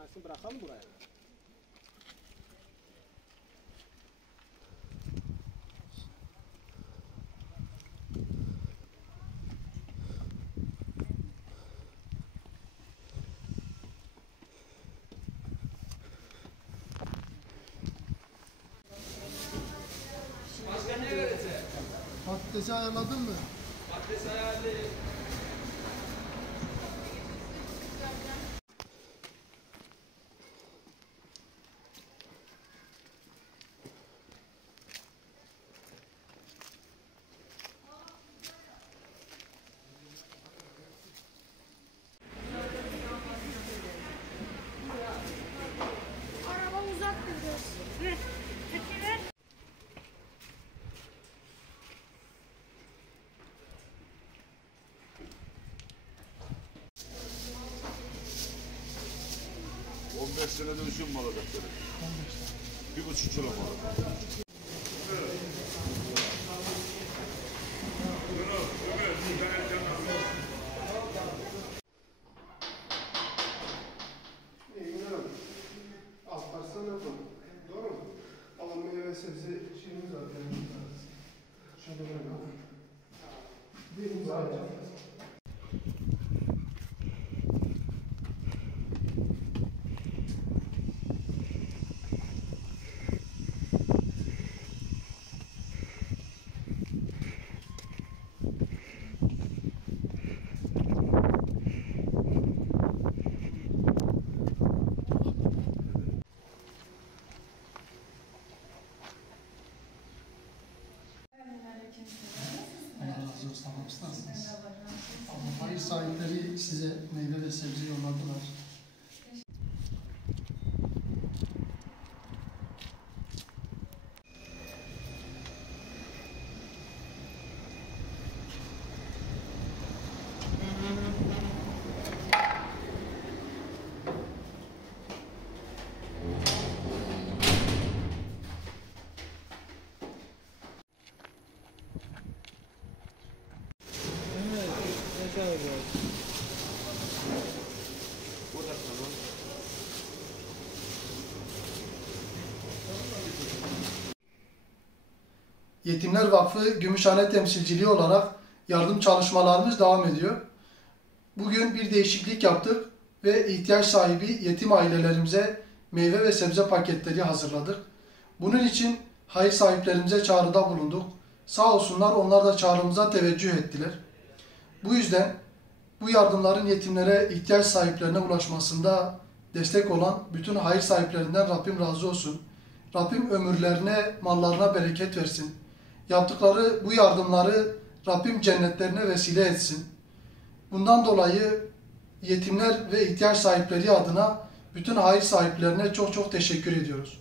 tanesini bırakalım buraya. Başka ne verecek? Patatesi ayarladın mı? Patates ayarlayayım. Araba uzak duruyor. Ver. Peki ver. Senede üzüm mal olacak böyle. 1,5 kilo mal. Alparslan yapalım. Doğru mu? Ama meyve sebze şeyimiz var. Şöyle bırakalım. Bir imza atacağım. Allah razı olsun. Nasılsınız? Hayır sahipleri size meyve ve sebze yolladılar. Yetimler Vakfı Gümüşhane temsilciliği olarak yardım çalışmalarımız devam ediyor. Bugün bir değişiklik yaptık ve ihtiyaç sahibi yetim ailelerimize meyve ve sebze paketleri hazırladık. Bunun için hayır sahiplerimize çağrıda bulunduk. Sağ olsunlar onlar da çağrımıza teveccüh ettiler. Bu yüzden bu yardımların yetimlere ihtiyaç sahiplerine ulaşmasında destek olan bütün hayır sahiplerinden Rabbim razı olsun. Rabbim ömürlerine, mallarına bereket versin. Yaptıkları bu yardımları Rabbim cennetlerine vesile etsin. Bundan dolayı yetimler ve ihtiyaç sahipleri adına bütün hayır sahiplerine çok çok teşekkür ediyoruz.